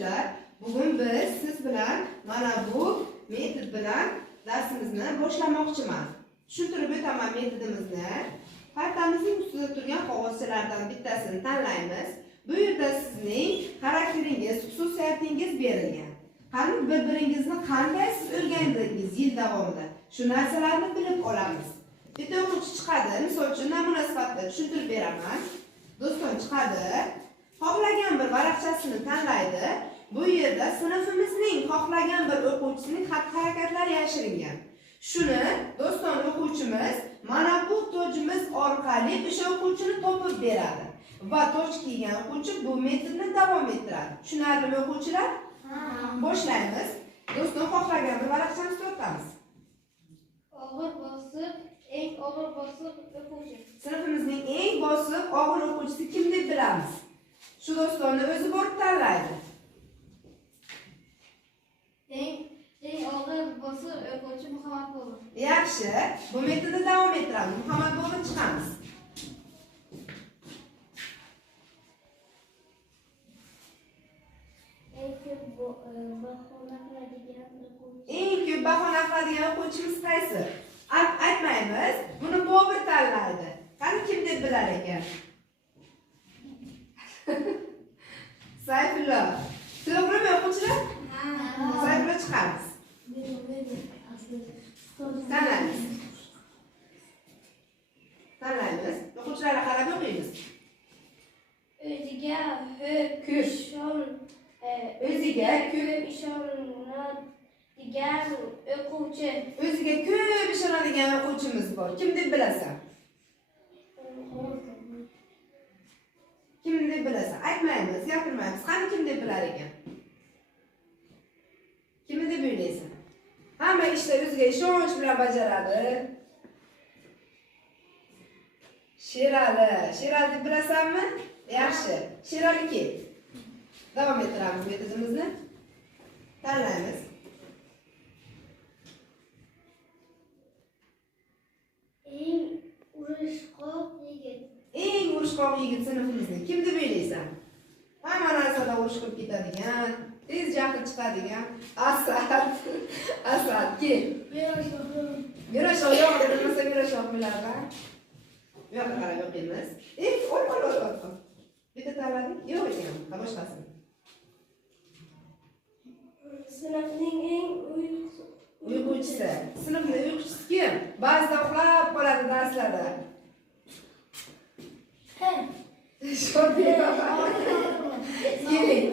o'quvchilar, bugun biz siz bilan mana bu metod bilan darsimizni boshlamoqchiman. Tushuntirib o'taman metodimizni. Partamizning ustida turgan qog'ozchalardan bittasini tanlaymiz. Bu yerda sizning xarakteringiz, xususiyatingiz berilgan. Qani bir-biringizni qanday siz o'rgandingiz yil davomida? Shu narsalarni bilib olamiz. Bitta o'quvchi chiqadi, misol uchun namuna sifatida tushuntirib beraman. Do'stim chiqadi, xohlagan bir varaqchasini tanlaydi. Bu yerda sinfimizning xohlagan bir o'quvchisining xatti-harakatlari yashiringan. Shuni do'stim o'quvchimiz mana bu tojimiz orqali o'sha o'quvchini topib beradi. Va toj kiygan o'quvchi bu metodni davom ettiradi. Tushunarlimi o'quvchilar? Boshlaymiz. Do'stim xohlagan bir varaqchani tortamiz. Og'ir bosiq, eng og'ir bosiq o'quvchi. Sinfimizning eng bosiq og'ir o'quvchisi kim deb bilamiz? Shu do'stonni o'zi borib tanlaydi. Eng og'ir bosiq o'quvchi Muhammad Bobur. Yaxshi. Bu metodni davom ettiramiz. Muhammad Bobur chiqamiz. Eng ko'p bahona qiladigan o'quvchimiz qaysi? Aytmaymiz. Buni Bobur tanlaydi. Qani kim deb bilar ekan? Sayfullo. To'g'rimi o'quvchilar? Sayfullo chiqamiz. Tanlaymiz. O'quvchilarga qarab o'qiymiz. O'ziga ko'p ishonadigan o'quvchi. O'ziga ko'p ishonadigan o'quvchimiz bor. Kim deb bilasan? Kim deb bilasan? Aytmaymiz, gapirmaymiz. Qani kim deb bilar ekan? Kimni deb o'ylaysan? Hamma ishni o'ziga ishonch bilan bajaradi. Sherali. Sherali deb bilasanmi? Yaxshi. Sherali kel. Davom ettiramiz metodimizni. Tanlaymiz. Eng urushqoq yigit. Eng urushqoq yigit sinfimizning kim deb o'ylaysan? Hamma narsada urush qilib ketadigan, tez jahli chiqadigan Asad. Asad kel. Meroshoq yo'q deb bilmasa Meroshoq bo'lardi. Bu yoqqa qarab o'qiymiz. Ol. Bitta tanladik. Yo'q ekan, boshqasini. Sinfning eng uyquchisi. Sinfning uyquchisi kim? Ba'zida uxlab qoladi darslarda. Sho'rlik. Keling.